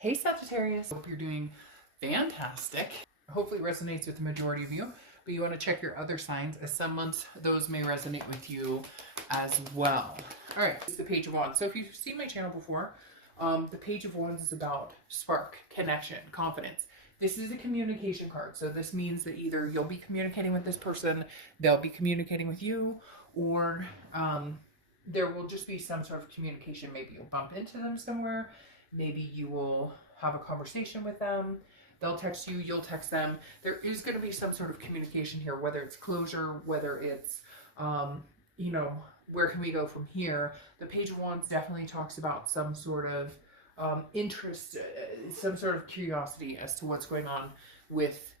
Hey Sagittarius, hope you're doing fantastic. Hopefully it resonates with the majority of you, but you want to check your other signs as some months those may resonate with you as well. All right, it's the Page of Wands. So if you've seen my channel before, the Page of Wands is about spark, connection, confidence. This is a communication card. So this means that either you'll be communicating with this person, they'll be communicating with you, or there will just be some sort of communication. Maybe you'll bump into them somewhere. Maybe you will have a conversation with them. They'll text you, you'll text them. There is going to be some sort of communication here, whether it's closure, whether it's, where can we go from here? The Page of Wands definitely talks about some sort of interest, some sort of curiosity as to what's going on with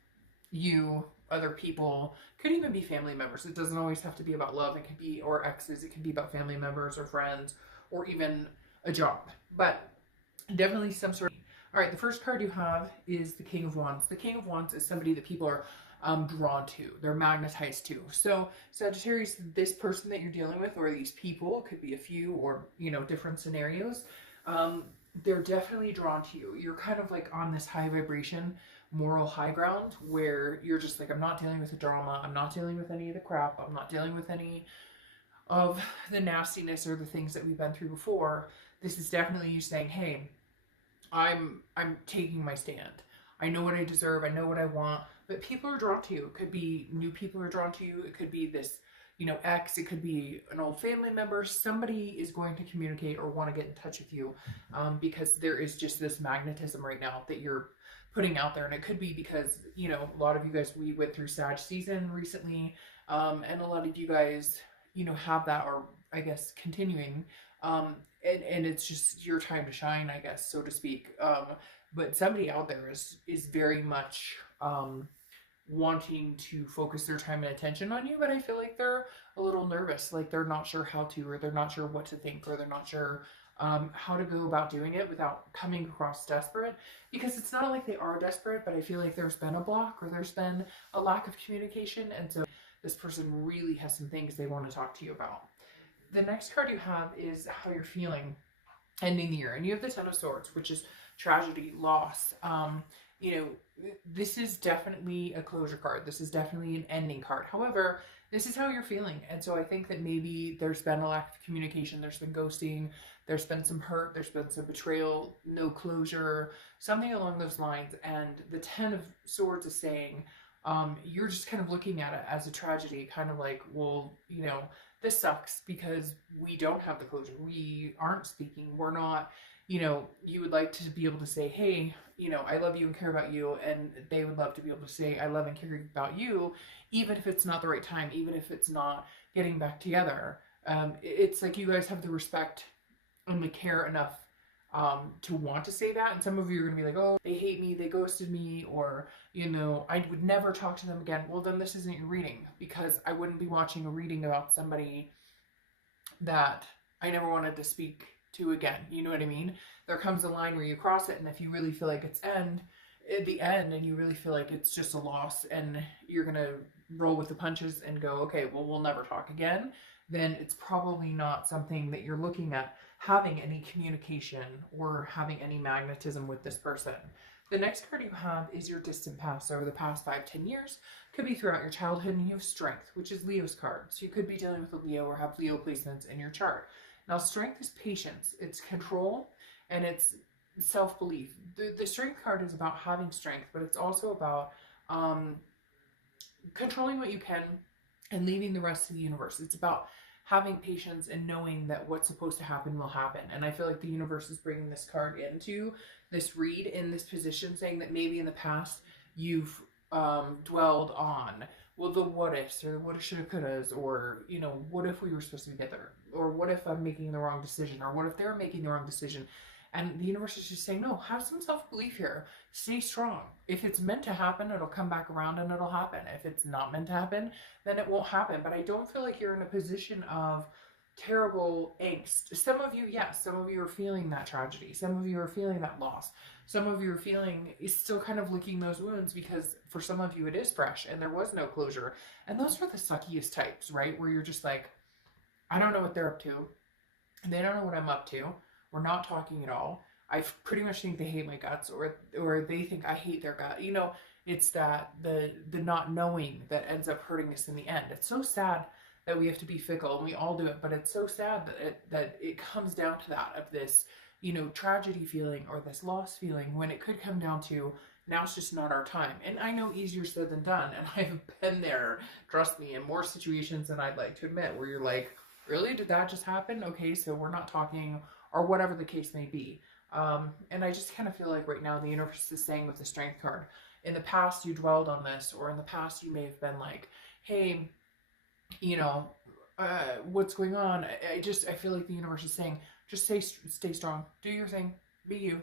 you, other people. Could even be family members. It doesn't always have to be about love. It could be, or exes. It could be about family members or friends or even a job. But definitely some sort of... All right, the first card you have is the King of Wands. The King of Wands is somebody that people are drawn to. They're magnetized to. So Sagittarius, this person that you're dealing with, or these people, could be a few or, different scenarios. They're definitely drawn to you. You're kind of like on this high vibration, moral high ground where you're just like, I'm not dealing with the drama. I'm not dealing with any of the crap. I'm not dealing with any of the nastiness or the things that we've been through before. This is definitely you saying, hey, I'm taking my stand. I know what I deserve. I know what I want. But people are drawn to you. It could be new people are drawn to you. It could be this, ex. It could be an old family member. Somebody is going to communicate or want to get in touch with you because there is just this magnetism right now that you're putting out there. And it could be because, a lot of you guys, we went through Sag season recently. And a lot of you guys, have that, or I guess continuing. And it's just your time to shine, I guess, so to speak. But somebody out there is very much wanting to focus their time and attention on you, but I feel like they're a little nervous, like they're not sure how to, or they're not sure what to think, or they're not sure how to go about doing it without coming across desperate. Because it's not like they are desperate, but I feel like there's been a block, or there's been a lack of communication, and so this person really has some things they want to talk to you about. The next card you have is how you're feeling ending the year. And you have the Ten of Swords, which is tragedy, loss. This is definitely a closure card. This is definitely an ending card. However, this is how you're feeling. And so I think that maybe there's been a lack of communication. There's been ghosting. There's been some hurt. There's been some betrayal, no closure, something along those lines. And the Ten of Swords is saying, you're just kind of looking at it as a tragedy, kind of like, well, this sucks because we don't have the closure. We aren't speaking. We're not, you would like to be able to say, hey, I love you and care about you. And they would love to be able to say, I love and care about you, even if it's not the right time, even if it's not getting back together. It's like you guys have the respect and the care enough to want to say that. And some of you are going to be like, oh, they hate me, they ghosted me, or, I would never talk to them again. Well, then this isn't your reading, because I wouldn't be watching a reading about somebody that I never wanted to speak to again. You know what I mean? There comes a line where you cross it, and if you really feel like it's at the end, and you really feel like it's just a loss, and you're going to roll with the punches and go, okay, well, we'll never talk again, then it's probably not something that you're looking at having any communication or having any magnetism with this person. The next card you have is your distant past, over the past 5-10 years. Could be throughout your childhood, and you have strength, which is Leo's card. So you could be dealing with a Leo or have Leo placements in your chart. Now, strength is patience, it's control, and it's self-belief. The strength card is about having strength, but it's also about controlling what you can and leaving the rest to the universe. It's about having patience and knowing that what's supposed to happen will happen. And I feel like the universe is bringing this card into this read in this position, saying that maybe in the past you've dwelled on, well, the what ifs, or what if, shoulda, couldas, or, what if we were supposed to be together, or what if I'm making the wrong decision, or what if they're making the wrong decision. And the universe is just saying, no, have some self-belief here. Stay strong. If it's meant to happen, it'll come back around and it'll happen. If it's not meant to happen, then it won't happen. But I don't feel like you're in a position of terrible angst. Some of you, yes, some of you are feeling that tragedy. Some of you are feeling that loss. Some of you are feeling, is still kind of licking those wounds, because for some of you it is fresh and there was no closure. And those are the suckiest types, right? Where you're just like, I don't know what they're up to. They don't know what I'm up to. We're not talking at all. I pretty much think they hate my guts, or they think I hate their gut. You know, it's that the not knowing that ends up hurting us in the end. It's so sad that we have to be fickle, and we all do it, but it's so sad that it comes down to that, of this, you know, tragedy feeling or this loss feeling, when it could come down to, now it's just not our time. And I know easier said than done, and I've been there, trust me, in more situations than I'd like to admit, where you're like, really, did that just happen? Okay, so we're not talking, or whatever the case may be. And I just kind of feel like right now the universe is saying with the Strength card, in the past you dwelled on this, or in the past you may have been like, hey, you know, what's going on? I feel like the universe is saying, just stay strong, do your thing, be you,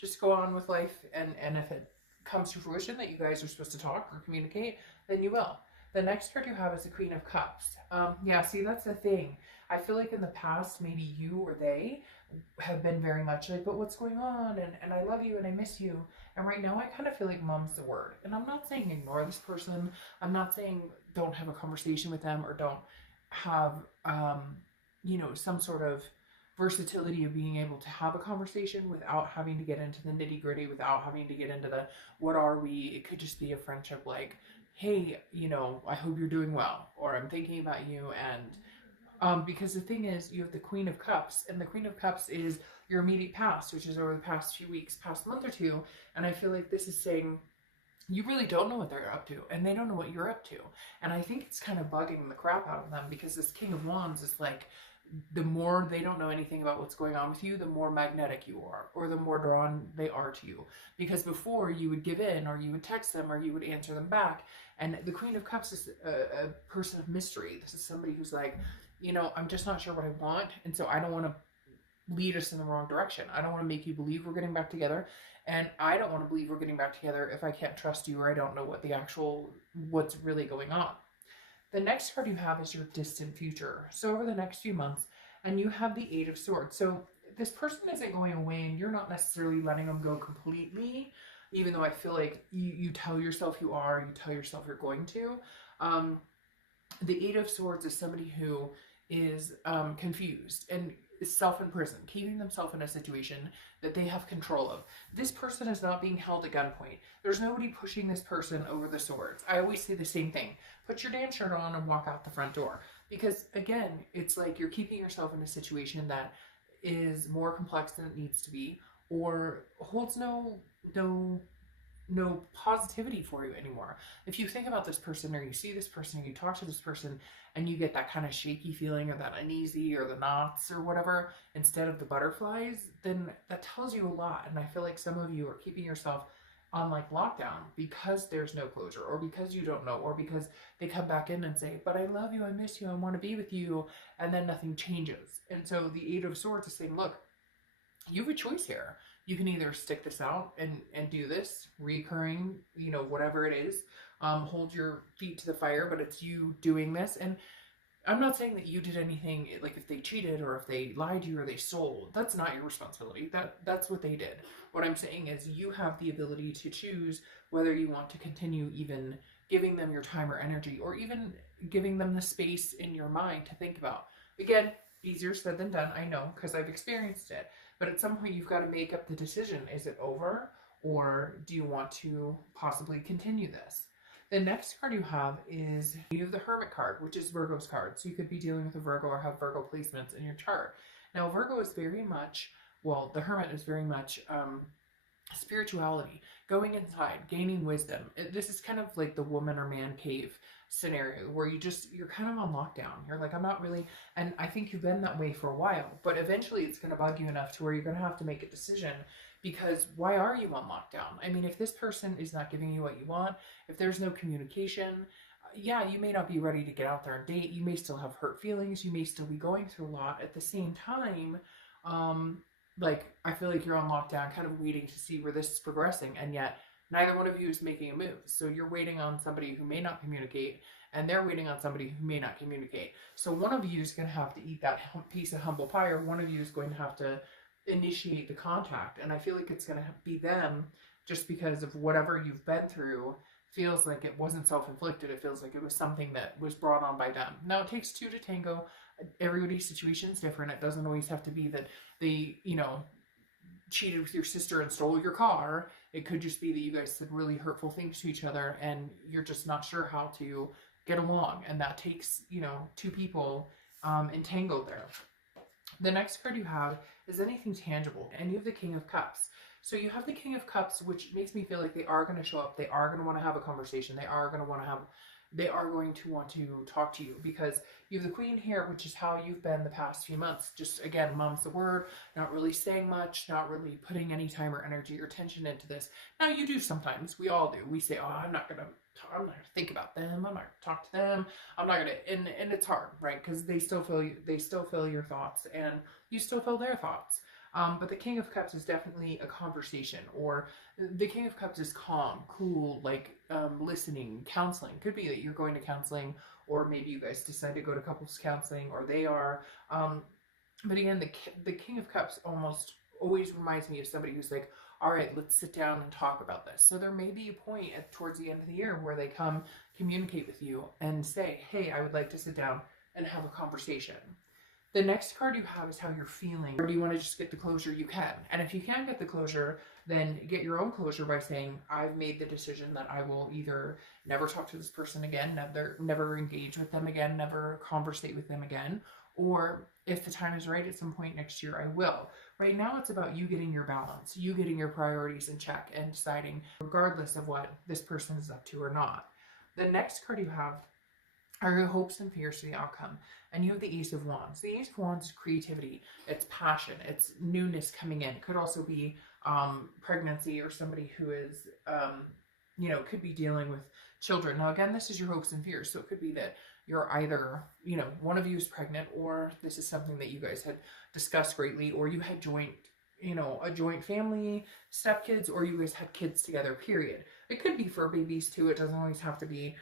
just go on with life, and if it comes to fruition that you guys are supposed to talk or communicate, then you will. The next card you have is the Queen of Cups. Yeah, see, that's the thing. I feel like in the past, maybe you or they have been very much like, but what's going on? And I love you and I miss you. And right now, I kind of feel like mom's the word. And I'm not saying ignore this person. I'm not saying don't have a conversation with them, or don't have, you know, some sort of versatility of being able to have a conversation without having to get into the nitty gritty, without having to get into the, what are we? It could just be a friendship, like, hey, you know, I hope you're doing well, or I'm thinking about you. And because the thing is, you have the Queen of Cups, and the Queen of Cups is your immediate past, which is over the past few weeks, past month or two. And I feel like this is saying you really don't know what they're up to, and they don't know what you're up to. And I think it's kind of bugging the crap out of them, because this King of Wands is like, the more they don't know anything about what's going on with you, the more magnetic you are, or the more drawn they are to you. Because before, you would give in, or you would text them, or you would answer them back. And the Queen of Cups is a person of mystery. This is somebody who's like, you know, I'm just not sure what I want, and so I don't want to lead us in the wrong direction. I don't want to make you believe we're getting back together, and I don't want to believe we're getting back together if I can't trust you, or I don't know what's really going on. The next card you have is your distant future. So over the next few months, and you have the Eight of Swords. So this person isn't going away, and you're not necessarily letting them go completely, even though I feel like you tell yourself you are, you tell yourself you're going to. The Eight of Swords is somebody who is confused and is self-imprisoned, keeping themselves in a situation that they have control of. This person is not being held at gunpoint. There's nobody pushing this person over the swords. I always say the same thing. Put your damn shirt on and walk out the front door. Because again, it's like you're keeping yourself in a situation that is more complex than it needs to be, or holds no positivity for you anymore. If you think about this person, or you see this person, or you talk to this person, and you get that kind of shaky feeling, or that uneasy, or the knots, or whatever, instead of the butterflies, then that tells you a lot. And I feel like some of you are keeping yourself on like lockdown because there's no closure, or because you don't know, or because they come back in and say, but I love you, I miss you, I want to be with you, and then nothing changes. And so the Eight of Swords is saying, look, you have a choice here. You can either stick this out and do this recurring, you know, whatever it is, hold your feet to the fire, but it's you doing this. And I'm not saying that you did anything, like if they cheated, or if they lied to you, or they sold, that's not your responsibility. That's what they did. What I'm saying is you have the ability to choose whether you want to continue even giving them your time or energy, or even giving them the space in your mind to think about. Again, easier said than done, I know, because I've experienced it. But at some point, you've got to make up the decision. Is it over, or do you want to possibly continue this? The next card you have is, you have the Hermit card, which is Virgo's card. So you could be dealing with a Virgo, or have Virgo placements in your chart. Now, Virgo is very much, well, the Hermit is very much spirituality, going inside, gaining wisdom. This is kind of like the woman or man cave scenario, where you're kind of on lockdown. You're like, I'm not really, and I think you've been that way for a while, but eventually it's going to bug you enough to where you're going to have to make a decision. Because why are you on lockdown? I mean, if this person is not giving you what you want, if there's no communication, yeah, you may not be ready to get out there and date. You may still have hurt feelings. You may still be going through a lot. At the same time, like, I feel like you're on lockdown, kind of waiting to see where this is progressing, and yet neither one of you is making a move. So you're waiting on somebody who may not communicate, and they're waiting on somebody who may not communicate. So one of you is going to have to eat that piece of humble pie, or one of you is going to have to initiate the contact. And I feel like it's going to be them, just because of whatever you've been through. Feels like it wasn't self-inflicted. It feels like it was something that was brought on by them. Now, it takes two to tango. Everybody's situation is different. It doesn't always have to be that they, you know, cheated with your sister and stole your car. It could just be that you guys said really hurtful things to each other and you're just not sure how to get along. And that takes, you know, two people entangled there. The next card you have is anything tangible, and you have the King of Cups. So you have the King of Cups, which makes me feel like they are going to show up. They are going to want to have a conversation. They are going to want to talk to you, because you have the Queen here, which is how you've been the past few months. Just, again, mom's the word, not really saying much, not really putting any time or energy or attention into this. Now, you do sometimes. We all do. We say, oh, I'm not going to think about them. I'm not going to talk to them. I'm not going to, and it's hard, right? Because they still feel your thoughts, and you still feel their thoughts. But the King of Cups is definitely a conversation, or the King of Cups is calm, cool, like listening, counseling. Could be that you're going to counseling, or maybe you guys decide to go to couples counseling, or they are. But again, the King of Cups almost always reminds me of somebody who's like, all right, let's sit down and talk about this. So there may be a point towards the end of the year where they come communicate with you and say, hey, I would like to sit down and have a conversation. The next card you have is how you're feeling. Or do you want to just get the closure? You can. And if you can't get the closure, then get your own closure by saying, I've made the decision that I will either never talk to this person again, never engage with them again, never conversate with them again, or if the time is right at some point next year, I will. Right now, it's about you getting your balance, you getting your priorities in check, and deciding, regardless of what this person is up to or not. The next card you have are your hopes and fears for the outcome. And you have the Ace of Wands. The Ace of Wands is creativity, it's passion, it's newness coming in. It could also be pregnancy, or somebody who is, you know, could be dealing with children. Now, again, this is your hopes and fears. So it could be that you're either, you know, one of you is pregnant, or this is something that you guys had discussed greatly, or you had a joint family, stepkids, or you guys had kids together, period. It could be fur babies too. It doesn't always have to be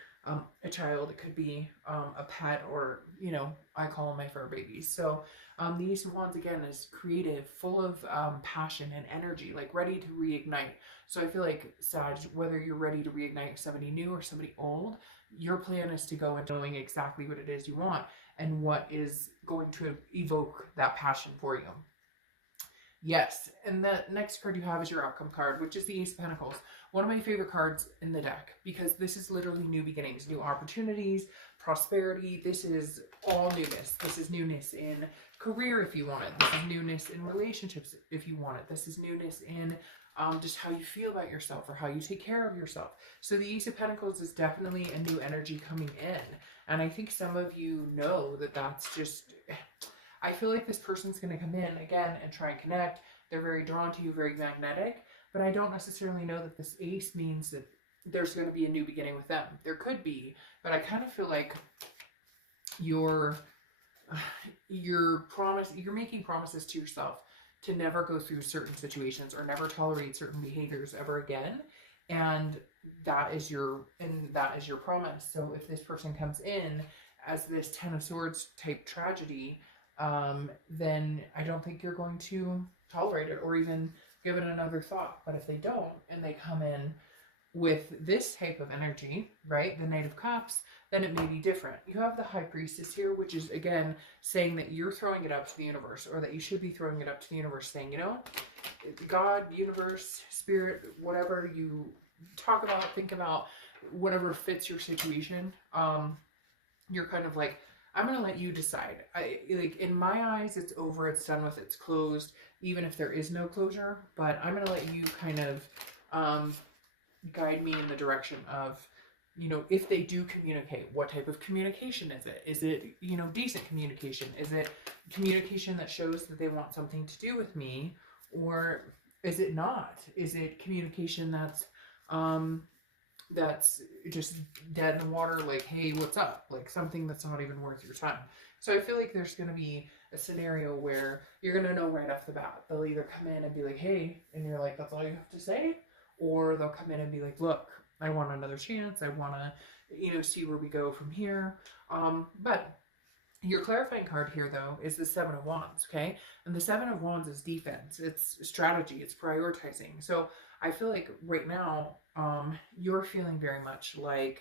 a child. It could be a pet, or, you know, I call them my fur babies. So the Ace of Wands, again, is creative, full of passion and energy, like ready to reignite. So I feel like, Sag, whether you're ready to reignite somebody new or somebody old, your plan is to go into knowing exactly what it is you want and what is going to evoke that passion for you. Yes, and the next card you have is your outcome card, which is the Ace of Pentacles. One of my favorite cards in the deck, because this is literally new beginnings, new opportunities, prosperity. This is all newness. This is newness in career if you want it. This is newness in relationships if you want it. This is newness in just how you feel about yourself, or how you take care of yourself. So the Ace of Pentacles is definitely a new energy coming in. And I think some of you know that that's just... I feel like this person's going to come in again and try and connect. They're very drawn to you, very magnetic, but I don't necessarily know that this ace means that there's going to be a new beginning with them. There could be, but I kind of feel like you're making promises to yourself to never go through certain situations, or never tolerate certain behaviors ever again. And that is your promise. So if this person comes in as this Ten of Swords type tragedy, then I don't think you're going to tolerate it or even give it another thought. But if they don't, and they come in with this type of energy, right, the Knight of Cups, then it may be different. You have the High Priestess here, which is, again, saying that you're throwing it up to the universe, or that you should be throwing it up to the universe, saying, you know, God, universe, spirit, whatever you talk about, think about, whatever fits your situation, you're kind of like, I'm going to let you decide. Like, in my eyes, it's over, it's done with, it's closed, even if there is no closure. But I'm going to let you kind of guide me in the direction of, you know, if they do communicate, what type of communication is it? Is it, you know, decent communication? Is it communication that shows that they want something to do with me? Or is it not? Is it communication that's just dead in the water, like, hey, what's up? Like, something that's not even worth your time. So I feel like there's going to be a scenario where you're going to know right off the bat. They'll either come in and be like, hey, and you're like, that's all you have to say? Or they'll come in and be like, look, I want another chance. I want to, you know, see where we go from here. But your clarifying card here, though, is the Seven of Wands, okay? And the Seven of Wands is defense. It's strategy. It's prioritizing. So I feel like right now, you're feeling very much like,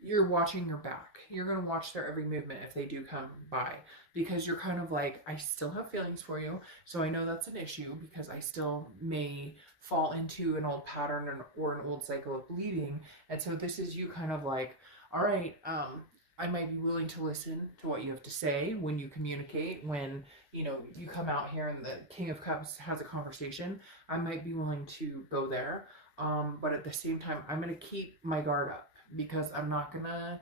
you're watching your back. You're going to watch their every movement if they do come by, because you're kind of like, I still have feelings for you. So I know that's an issue because I still may fall into an old pattern or an old cycle of bleeding. And so this is you kind of like, all right, I might be willing to listen to what you have to say when you communicate, when, you know, you come out here and the King of Cups has a conversation. I might be willing to go there. But at the same time, I'm going to keep my guard up because I'm not gonna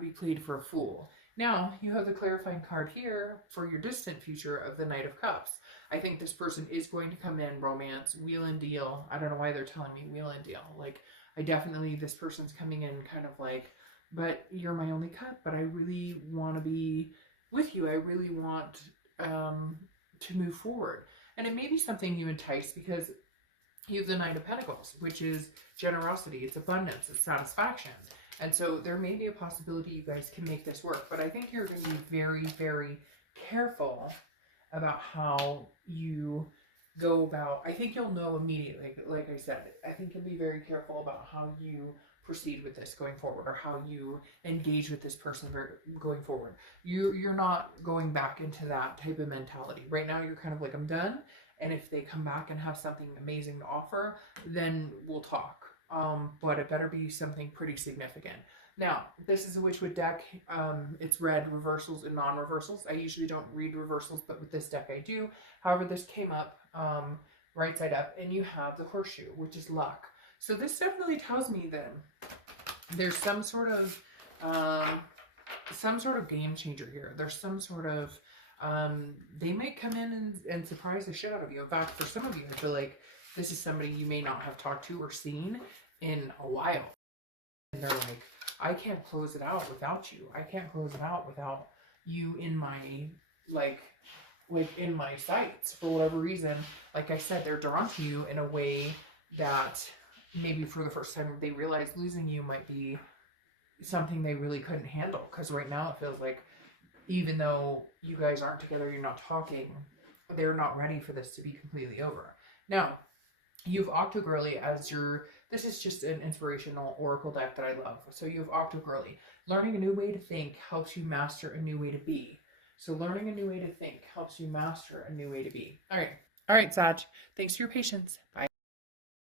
be played for a fool. Now, you have the clarifying card here for your distant future of the Knight of Cups. I think this person is going to come in, romance, wheel and deal. I don't know why they're telling me wheel and deal. Like, this person's coming in kind of like, but you're my only cup, but I really want to be with you. I really want to move forward. And it may be something you entice because you have the Knight of Pentacles, which is generosity, it's abundance, it's satisfaction. And so there may be a possibility you guys can make this work, but I think you're going to be very, very careful about how you go about. I think you'll know immediately, like I said, I think you'll be very careful about how you proceed with this going forward, or how you engage with this person going forward. You're not going back into that type of mentality. Right now, you're kind of like, I'm done. And if they come back and have something amazing to offer, then we'll talk. But it better be something pretty significant. Now, this is a Witchwood deck. It's read reversals and non-reversals. I usually don't read reversals, but with this deck I do. However, this came up right side up, and you have the horseshoe, which is luck. So this definitely tells me that there's some sort of game changer here. There's some sort of they might come in and surprise the shit out of you. In fact, for some of you, I feel like this is somebody you may not have talked to or seen in a while. And they're like, I can't close it out without you. I can't close it out without you in my, like in my sights. For whatever reason, like I said, they're drawn to you in a way that maybe for the first time they realize losing you might be something they really couldn't handle. Because right now it feels like, even though you guys aren't together, you're not talking, they're not ready for this to be completely over. Now, you've Octogirly as your, this is just an inspirational oracle deck that I love. So you have Octogirly. Learning a new way to think helps you master a new way to be. So learning a new way to think helps you master a new way to be. All right, Sag. Thanks for your patience. Bye.